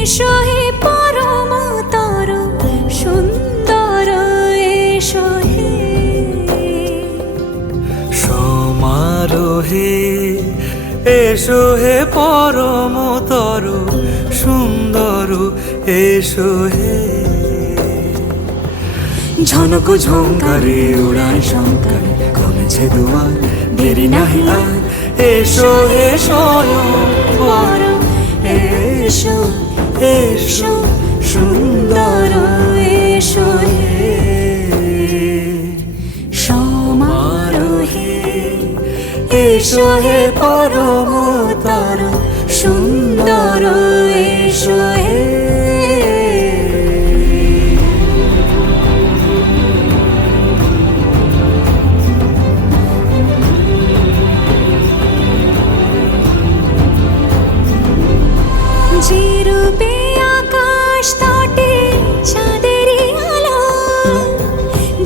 এসো হে পরমতর সুন্দর এসো হে সমারোহে এসো হে পরমতর সুন্দর এসো হে ঝনক ঝঙ্কারে উড়ায় শঙ্কর কমেছে দুয়ার দেরি নাহি আর এসো হে স্বয়ংবর এসো এসো সুন্দর এসো হে সমারোহে এসো হে পরমতর সুন্দর এসো হে যে রূপে আকাশ তটে চাঁদেরই আলো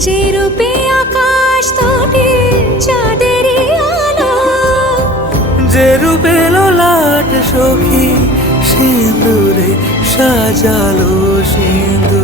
যে রূপে আকাশ তটে চাঁদেরই আলো যে রূপে ললাট সখী সিঁদুরে সাজালো সিঁদুর